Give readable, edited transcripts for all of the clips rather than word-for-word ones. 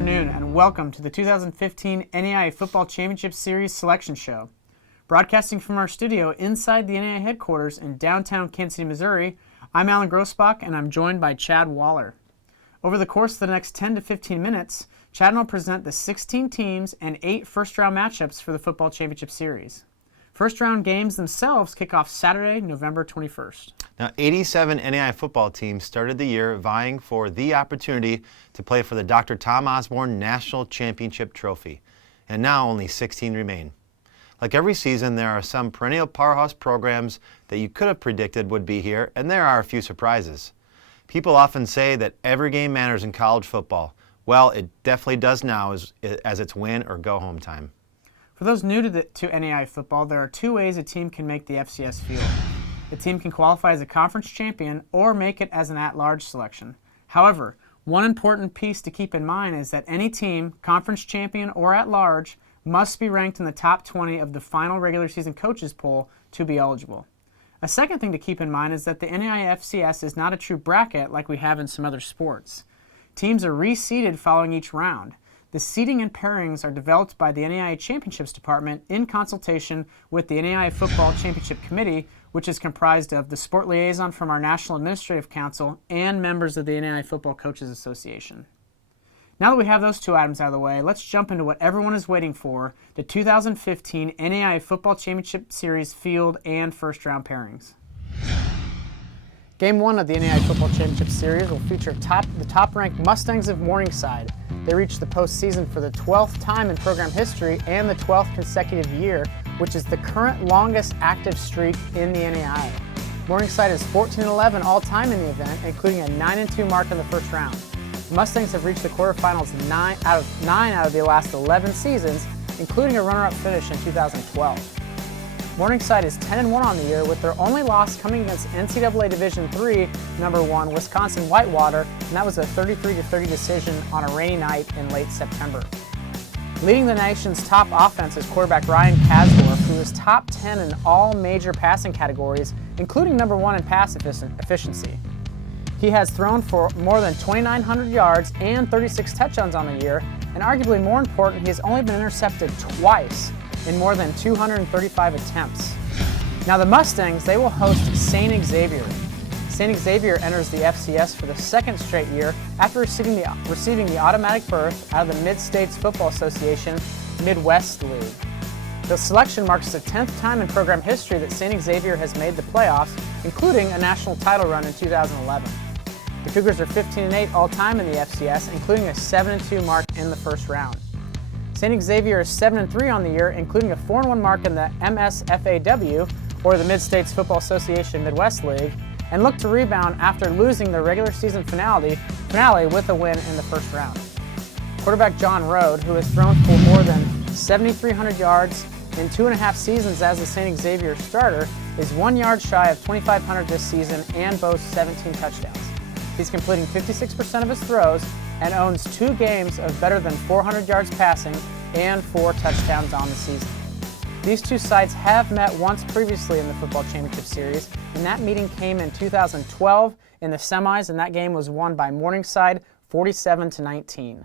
afternoon and welcome to the 2015 NAIA Football Championship Series Selection Show. Broadcasting from our studio inside the NAIA headquarters in downtown Kansas City, Missouri, I'm Alan Grossbach and I'm joined by Chad Waller. Over the course of the next 10 to 15 minutes, Chad will present the 16 teams and 8 first-round matchups for the Football Championship Series. First-round games themselves kick off Saturday, November 21st. Now, 87 NAIA football teams started the year vying for the opportunity to play for the Dr. Tom Osborne National Championship Trophy, and now only 16 remain. Like every season, there are some perennial powerhouse programs that you could have predicted would be here, and there are a few surprises. People often say that every game matters in college football. Well, it definitely does now as it's win or go home time. For those new to NAIA football, there are 2 ways a team can make the FCS field. The team can qualify as a conference champion or make it as an at-large selection. However, one important piece to keep in mind is that any team, conference champion or at-large, must be ranked in the top 20 of the final regular season coaches poll to be eligible. A second thing to keep in mind is that the NAIA FCS is not a true bracket like we have in some other sports. Teams are reseeded following each round. The seeding and pairings are developed by the NAIA Championships Department in consultation with the NAIA Football Championship Committee, which is comprised of the sport liaison from our National Administrative Council and members of the NAIA Football Coaches Association. Now that we have those 2 items out of the way, let's jump into what everyone is waiting for, the 2015 NAIA Football Championship Series field and first-round pairings. Game 1 of the NAIA Football Championship Series will feature the top-ranked Mustangs of Morningside. They reached the postseason for the 12th time in program history and the 12th consecutive year, which is the current longest active streak in the NAIA. Morningside is 14-11 all-time in the event, including a 9-2 mark in the first round. The Mustangs have reached the quarterfinals 9 out of the last 11 seasons, including a runner-up finish in 2012. Morningside is 10-1 on the year, with their only loss coming against NCAA Division III number 1 Wisconsin Whitewater, and that was a 33-30 decision on a rainy night in late September. Leading the nation's top offense is quarterback Ryan Kasdorf, who is top 10 in all major passing categories, including number 1 in pass efficiency. He has thrown for more than 2,900 yards and 36 touchdowns on the year, and arguably more important, he has only been intercepted twice in more than 235 attempts. Now the Mustangs, they will host St. Xavier. St. Xavier enters the FCS for the 2nd straight year after receiving the automatic berth out of the Mid-States Football Association Midwest League. The selection marks the 10th time in program history that St. Xavier has made the playoffs, including a national title run in 2011. The Cougars are 15-8 all-time in the FCS, including a 7-2 mark in the first round. St. Xavier is 7-3 on the year, including a 4-1 mark in the MSFAW, or the Mid-States Football Association Midwest League, and look to rebound after losing their regular season finale with a win in the first round. Quarterback John Rode, who has thrown for more than 7,300 yards in 2.5 seasons as a St. Xavier starter, is 1 yard shy of 2,500 this season and boasts 17 touchdowns. He's completing 56% of his throws and owns 2 games of better than 400 yards passing and 4 touchdowns on the season. These 2 sides have met once previously in the Football Championship Series, and that meeting came in 2012 in the semis, and that game was won by Morningside 47-19.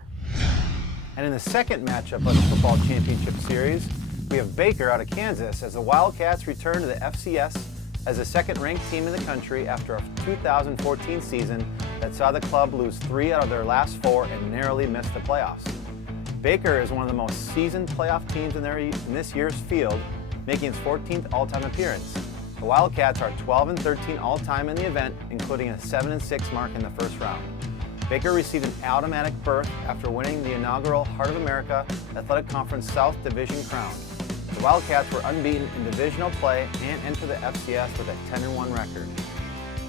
And in the second matchup of the Football Championship Series, we have Baker out of Kansas as the Wildcats return to the FCS as the 2nd-ranked team in the country after a 2014 season that saw the club lose 3 out of their last 4 and narrowly miss the playoffs. Baker is one of the most seasoned playoff teams in this year's field, making its 14th all-time appearance. The Wildcats are 12-13 all-time in the event, including a 7-6 mark in the first round. Baker received an automatic berth after winning the inaugural Heart of America Athletic Conference South Division crown. The Wildcats were unbeaten in divisional play and enter the FCS with a 10-1 record.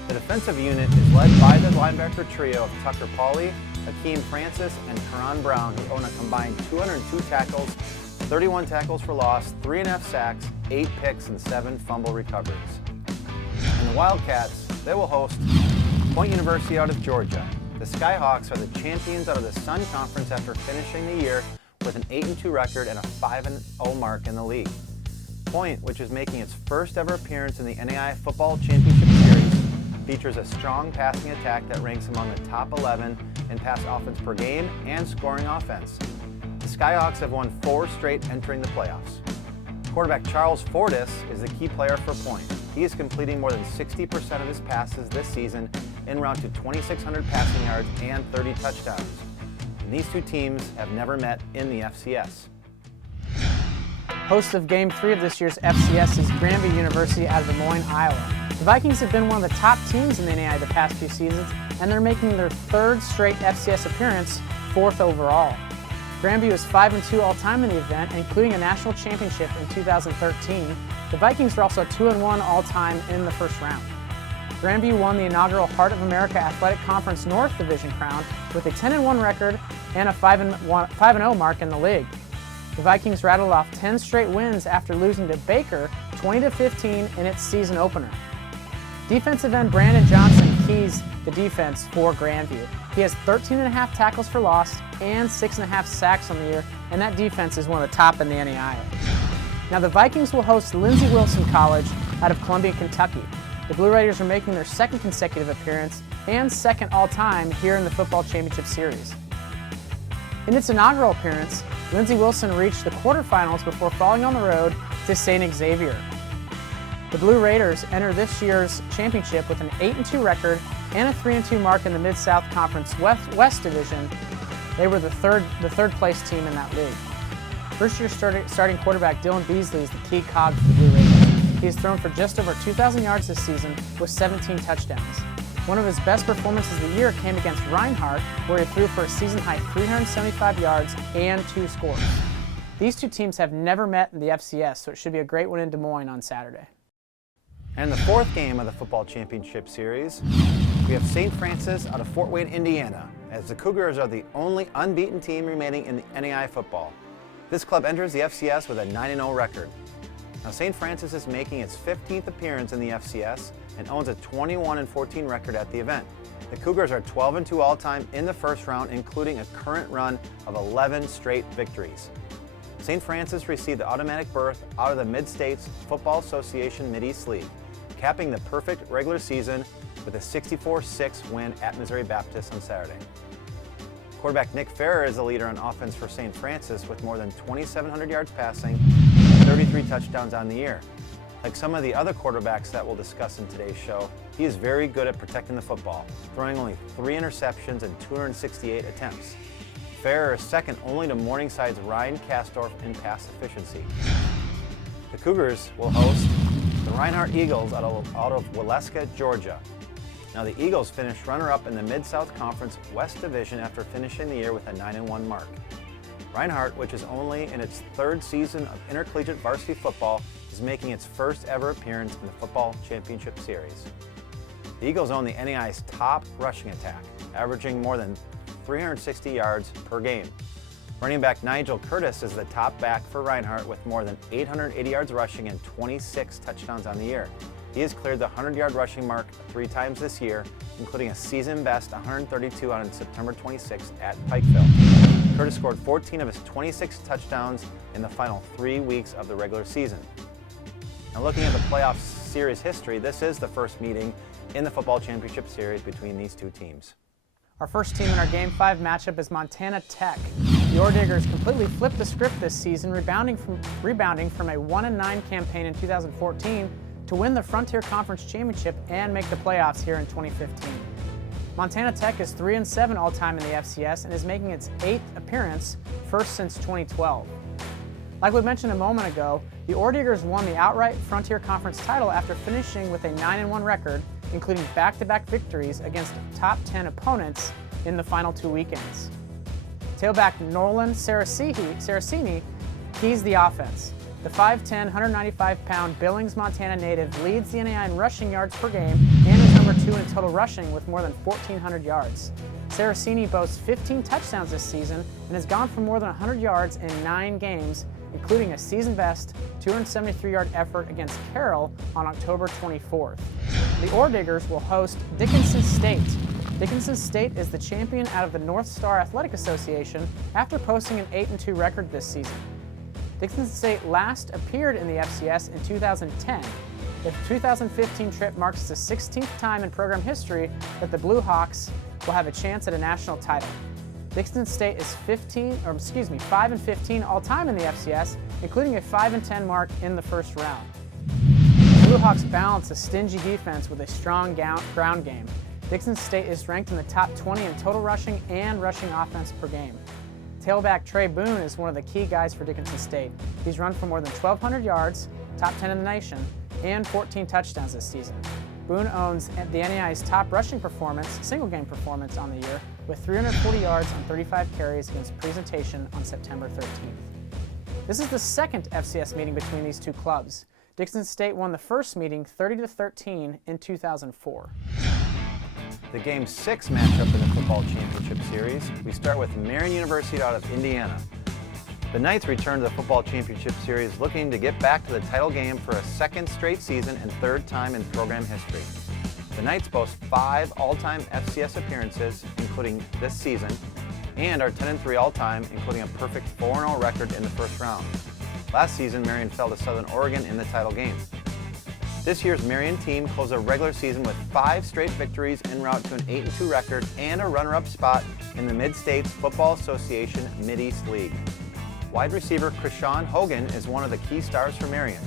The defensive unit is led by the linebacker trio of Tucker Pauley, Akeem Francis, and Karan Brown, who own a combined 202 tackles, 31 tackles for loss, 3.5 sacks, 8 picks, and 7 fumble recoveries. And the Wildcats, they will host Point University out of Georgia. The Skyhawks are the champions out of the Sun Conference after finishing the year with an 8-2 record and a 5-0 mark in the league. Point, which is making its first ever appearance in the NAIA Football Championship Series, features a strong passing attack that ranks among the top 11 in pass offense per game and scoring offense. The Skyhawks have won 4 straight entering the playoffs. Quarterback Charles Fortis is the key player for Point. He is completing more than 60% of his passes this season en route to 2,600 passing yards and 30 touchdowns. And these two teams have never met in the FCS. Host of Game 3 of this year's FCS is Grandview University out of Des Moines, Iowa. The Vikings have been one of the top teams in the NAIA the past few seasons, and they're making their 3rd straight FCS appearance, 4th overall. Grandview is 5-2 all-time in the event, including a national championship in 2013. The Vikings are also 2-1 all-time in the first round. Grandview won the inaugural Heart of America Athletic Conference North Division crown with a 10-1 record and a 5-0 mark in the league. The Vikings rattled off 10 straight wins after losing to Baker 20-15 in its season opener. Defensive end Brandon Johnson keys the defense for Grandview. He has 13.5 tackles for loss and 6.5 sacks on the year, and that defense is one of the top in the NAIA. Now the Vikings will host Lindsey Wilson College out of Columbia, Kentucky. The Blue Raiders are making their 2nd consecutive appearance and 2nd all-time here in the Football Championship Series. In its inaugural appearance, Lindsey Wilson reached the quarterfinals before falling on the road to St. Xavier. The Blue Raiders enter this year's championship with an 8-2 record and a 3-2 mark in the Mid-South Conference West Division. They were the third place team in that league. First-year starting quarterback Dylan Beasley is the key cog for the Blue Raiders. He has thrown for just over 2,000 yards this season with 17 touchdowns. One of his best performances of the year came against Reinhardt, where he threw for a season-high 375 yards and 2 scores. These two teams have never met in the FCS, so it should be a great one in Des Moines on Saturday. And the 4th game of the Football Championship Series, we have St. Francis out of Fort Wayne, Indiana, as the Cougars are the only unbeaten team remaining in the NAIA football. This club enters the FCS with a 9-0 record. Now St. Francis is making its 15th appearance in the FCS and owns a 21-14 record at the event. The Cougars are 12-2 all-time in the first round, including a current run of 11 straight victories. St. Francis received the automatic berth out of the Mid-States Football Association Mid-East League, capping the perfect regular season with a 64-6 win at Missouri Baptist on Saturday. Quarterback Nick Farrer is the leader on offense for St. Francis with more than 2,700 yards passing and 33 touchdowns on the year. Like some of the other quarterbacks that we'll discuss in today's show, he is very good at protecting the football, throwing only 3 interceptions and 268 attempts. Farrer is second only to Morningside's Ryan Kastorf in pass efficiency. The Cougars will host the Reinhardt Eagles out of Waleska, Georgia. Now the Eagles finished runner-up in the Mid-South Conference West Division after finishing the year with a 9-1 mark. Reinhardt, which is only in its 3rd season of intercollegiate varsity football, is making its first ever appearance in the Football Championship Series. The Eagles own the NAIA's top rushing attack, averaging more than 360 yards per game. Running back Nigel Curtis is the top back for Reinhardt with more than 880 yards rushing and 26 touchdowns on the year. He has cleared the 100-yard rushing mark 3 times this year, including a season-best 132 on September 26th at Pikeville. Curtis scored 14 of his 26 touchdowns in the final 3 weeks of the regular season. Now looking at the playoff series history, this is the first meeting in the Football Championship Series between these two teams. Our first team in our Game 5 matchup is Montana Tech. The Ore Diggers completely flipped the script this season, rebounding from a 1-9 campaign in 2014 to win the Frontier Conference Championship and make the playoffs here in 2015. Montana Tech is 3-7 all-time in the FCS and is making its 8th appearance, first since 2012. Like we mentioned a moment ago, the Ore Diggers won the outright Frontier Conference title after finishing with a 9-1 record, including back-to-back victories against top 10 opponents in the final 2 weekends. Tailback Nolan Saracini keys the offense. The 5'10", 195-pound Billings, Montana native leads the NAIA in rushing yards per game and is number 2 in total rushing with more than 1,400 yards. Saracini boasts 15 touchdowns this season and has gone for more than 100 yards in 9 games, including a season-best 273-yard effort against Carroll on October 24th. The Ore Diggers will host Dickinson State. Dickinson State is the champion out of the North Star Athletic Association after posting an 8-2 record this season. Dickinson State last appeared in the FCS in 2010. The 2015 trip marks the 16th time in program history that the Blue Hawks will have a chance at a national title. Dickinson State is 5 and 15 all-time in the FCS, including a 5 and 10 mark in the first round. The Blue Hawks balance a stingy defense with a strong ground game. Dickinson State is ranked in the top 20 in total rushing and rushing offense per game. Tailback Trey Boone is one of the key guys for Dickinson State. He's run for more than 1,200 yards, top 10 in the nation, and 14 touchdowns this season. Boone owns the NAIA's top rushing performance, single-game performance on the year, with 340 yards on 35 carries against Presentation on September 13th. This is the second FCS meeting between these two clubs. Dickinson State won the first meeting 30-13 in 2004. The Game 6 matchup in the football championship series, we start with Marian University out of Indiana. The Knights return to the football championship series looking to get back to the title game for a second straight season and third time in program history. The Knights boast 5 all-time FCS appearances, including this season, and are 10-3 all-time, including a perfect 4-0 record in the first round. Last season, Marian fell to Southern Oregon in the title game. This year's Marian team closed the regular season with 5 straight victories en route to an 8-2 record and a runner-up spot in the Mid-States Football Association Mid-East League. Wide receiver Krishawn Hogan is one of the key stars for Marian.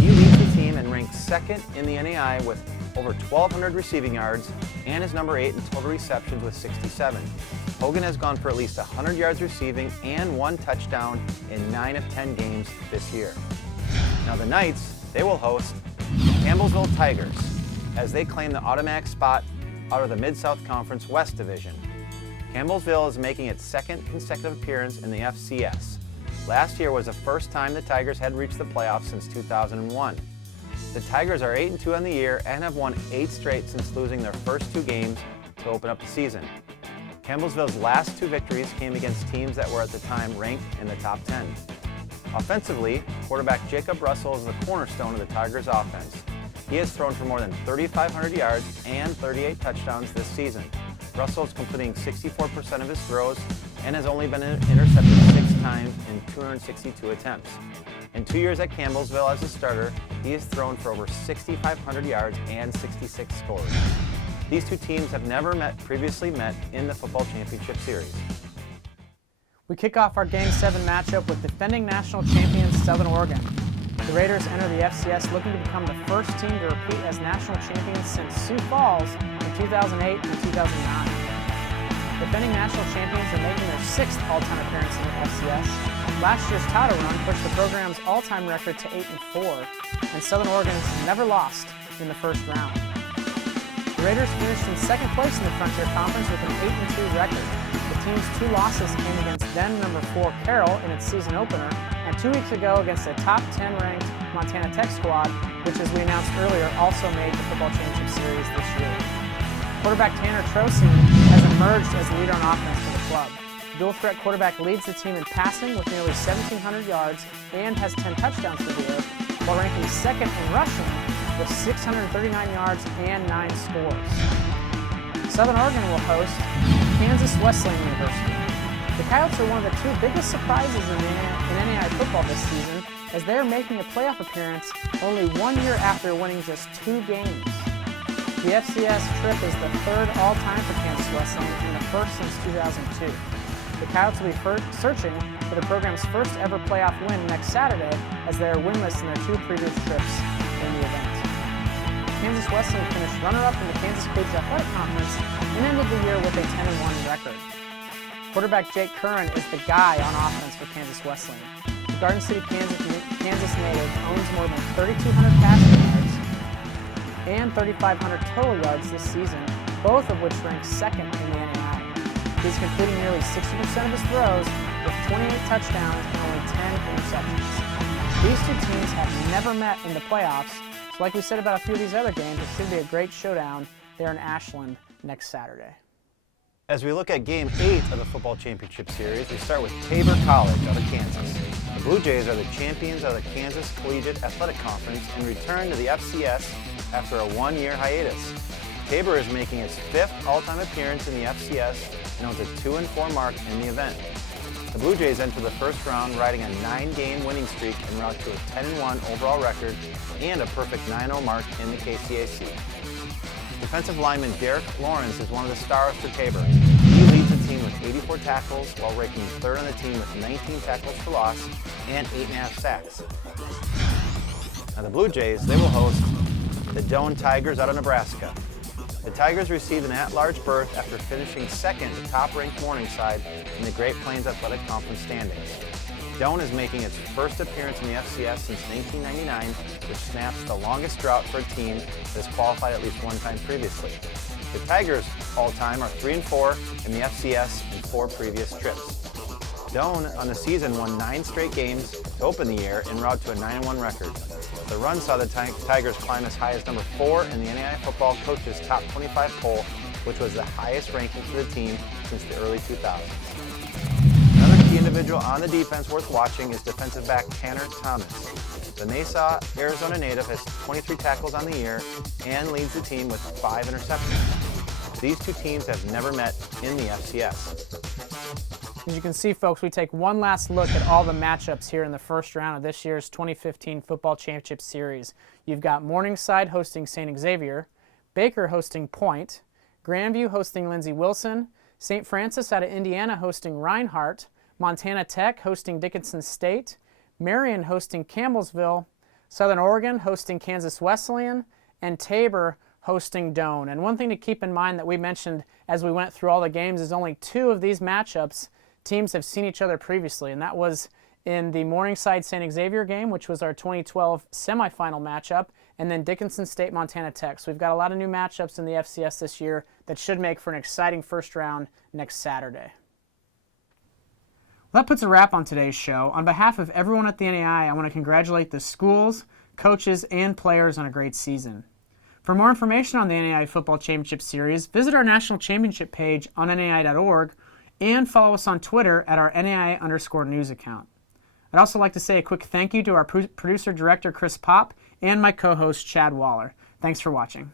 He leads the team and ranks second in the NAIA with over 1,200 receiving yards and is number 8 in total receptions with 67. Hogan has gone for at least 100 yards receiving and 1 touchdown in 9 of 10 games this year. Now the Knights, they will host Campbellsville Tigers as they claim the automatic spot out of the Mid-South Conference West Division. Campbellsville is making its second consecutive appearance in the FCS. Last year was the first time the Tigers had reached the playoffs since 2001. The Tigers are 8-2 on the year and have won 8 straight since losing their first 2 games to open up the season. Campbellsville's last 2 victories came against teams that were at the time ranked in the top 10. Offensively, quarterback Jacob Russell is the cornerstone of the Tigers' offense. He has thrown for more than 3,500 yards and 38 touchdowns this season. Russell is completing 64% of his throws and has only been intercepted 6 times in 262 attempts. In 2 years at Campbellsville as a starter, he has thrown for over 6,500 yards and 66 scores. These 2 teams have never previously met in the football championship series. We kick off our Game 7 matchup with defending national champions Southern Oregon. The Raiders enter the FCS looking to become the first team to repeat as national champions since Sioux Falls in 2008 and 2009. Defending national champions are making their 6th all-time appearance in the FCS. Last year's title run pushed the program's all-time record to 8-4, and Southern Oregon has never lost in the first round. The Raiders finished in 2nd place in the Frontier Conference with an 8-2 record. The team's 2 losses came against then number 4 Carroll in its season opener, and 2 weeks ago against the top 10 ranked Montana Tech squad, which, as we announced earlier, also made the football championship series this year. Quarterback Tanner Trocin has emerged as the leader on offense for the club. The dual-threat quarterback leads the team in passing with nearly 1,700 yards and has 10 touchdowns for the year, while ranking 2nd in rushing with 639 yards and 9 scores. Southern Oregon will host Kansas Wesleyan University. The Coyotes are one of the 2 biggest surprises in NAIA football this season, as they are making a playoff appearance only 1 year after winning just 2 games. The FCS trip is the 3rd all-time for Kansas Wesleyan and the 1st since 2002. The Coyotes will be searching for the program's first ever playoff win next Saturday, as they are winless in their 2 previous trips in the event. Kansas Wesleyan finished runner-up in the Kansas Collegiate Athletic Conference and ended the year with a 10-1 record. Quarterback Jake Curran is the guy on offense for Kansas Wesleyan. The Garden City, Kansas native owns more than 3,200 passing yards and 3,500 total yards this season, both of which rank 2nd in the NAIA. He's completing nearly 60% of his throws with 28 touchdowns and only 10 interceptions. These 2 teams have never met in the playoffs, so like we said about a few of these other games, it should be a great showdown there in Ashland next Saturday. As we look at Game 8 of the football championship series, we start with Tabor College out of Kansas. The Blue Jays are the champions of the Kansas Collegiate Athletic Conference and return to the FCS after a 1-year hiatus. Tabor is making its 5th all-time appearance in the FCS and owns a 2-4 mark in the event. The Blue Jays enter the first round riding a 9-game winning streak en route to a 10-1 overall record and a perfect 9-0 mark in the KCAC. Defensive lineman Derek Lawrence is one of the stars for Tabor. He leads the team with 84 tackles while ranking third on the team with 19 tackles for loss and 8.5 sacks. Now the Blue Jays, they will host the Doane Tigers out of Nebraska. The Tigers received an at-large berth after finishing second to top-ranked Morningside in the Great Plains Athletic Conference standings. Doane is making its first appearance in the FCS since 1999, which snaps the longest drought for a team that has qualified at least one time previously. The Tigers, all-time, are 3-4 in the FCS in 4 previous trips. Doane, on the season, won 9 straight games to open the year en route to a 9-1 record. The run saw the Tigers climb as high as number 4 in the NAIA football coaches' top 25 poll, which was the highest ranking for the team since the early 2000s. Another key individual on the defense worth watching is defensive back Tanner Thomas. The NAIA, Arizona native, has 23 tackles on the year and leads the team with 5 interceptions. These two teams have never met in the FCS. As you can see, folks, we take one last look at all the matchups here in the first round of this year's 2015 Football Championship Series. You've got Morningside hosting St. Xavier, Baker hosting Point, Grandview hosting Lindsey Wilson, St. Francis out of Indiana hosting Reinhardt, Montana Tech hosting Dickinson State, Marian hosting Campbellsville, Southern Oregon hosting Kansas Wesleyan, and Tabor hosting Doane. And one thing to keep in mind that we mentioned as we went through all the games is only 2 of these matchups teams have seen each other previously, and that was in the Morningside-St. Xavier game, which was our 2012 semifinal matchup, and then Dickinson State-Montana Tech. So we've got a lot of new matchups in the FCS this year that should make for an exciting first round next Saturday. Well, that puts a wrap on today's show. On behalf of everyone at the NAIA, I want to congratulate the schools, coaches, and players on a great season. For more information on the NAIA Football Championship Series, visit our National Championship page on NAIA.org and follow us on Twitter at our NAIA_news account. I'd also like to say a quick thank you to our producer-director Chris Popp and my co-host Chad Waller. Thanks for watching.